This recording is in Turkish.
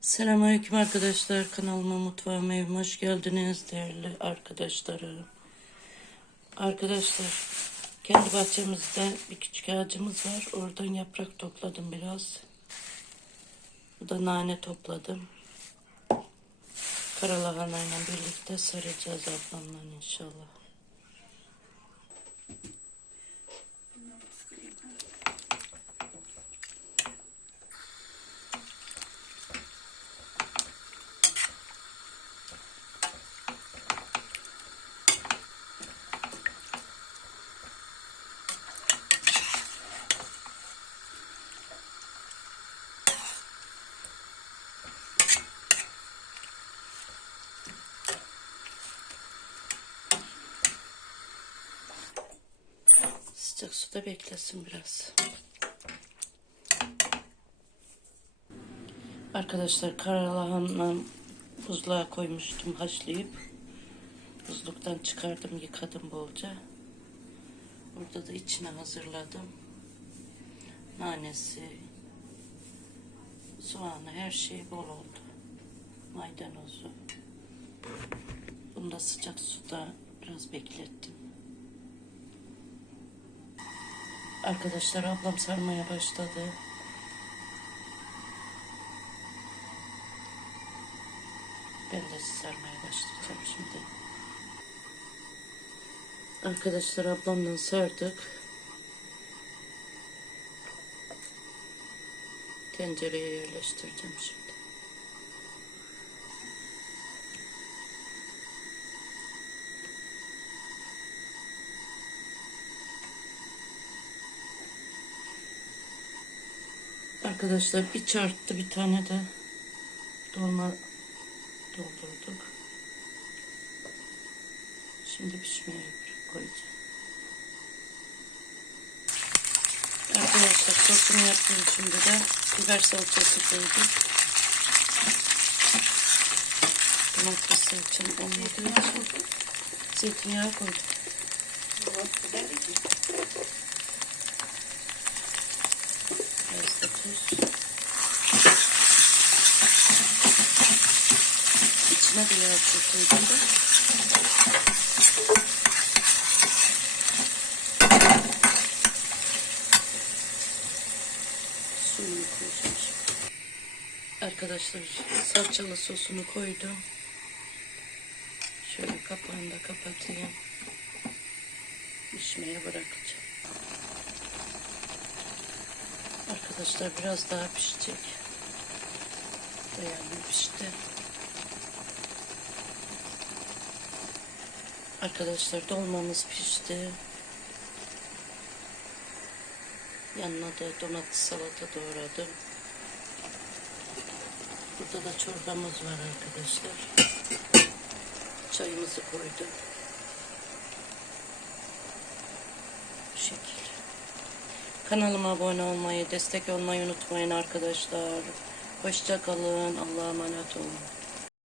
Selamünaleyküm arkadaşlar. Kanalıma mutfağıma evime hoş geldiniz değerli arkadaşlarım. Arkadaşlar kendi bahçemizde bir küçük ağacımız var. Oradan yaprak topladım biraz. Bu da nane topladım. Karalahanayla birlikte saracağız ablamla inşallah. Sıcak suda beklesin biraz. Arkadaşlar karalahanla buzluğa koymuştum haşlayıp. Buzluktan çıkardım yıkadım bolca. Burada da içine hazırladım. Nanesi, soğanı her şey bol oldu. Maydanozu. Bunu da sıcak suda biraz beklettim. Arkadaşlar ablam sarmaya başladı. Ben de sarmaya başlayacağım şimdi. Arkadaşlar ablamla sardık. Tencereye yerleştireceğim şimdi. Arkadaşlar bir çarptı bir tane de dolma doldurduk. Şimdi pişmeye koyacağım. Arkadaşlar sosunu yapıyorum şimdi de. Biber salçası koydum. Domates salçam olmadığı için zeytinyağı koydum. Biraz da tuz. Yağ koydum da. Suyunu koyacağım şimdi. Arkadaşlar salçalı sosunu koydum. Şöyle kapağını da kapatayım. Pişmeye bırakacağım. Arkadaşlar biraz daha pişecek. Bayağı bir pişti. Arkadaşlar dolmamız pişti. Yanına da domates salata doğradım. Burada da çorbamız var arkadaşlar. Çayımızı koydum. Bu şekil. Kanalıma abone olmayı, destek olmayı unutmayın arkadaşlar. Hoşça kalın. Allah'a emanet olun.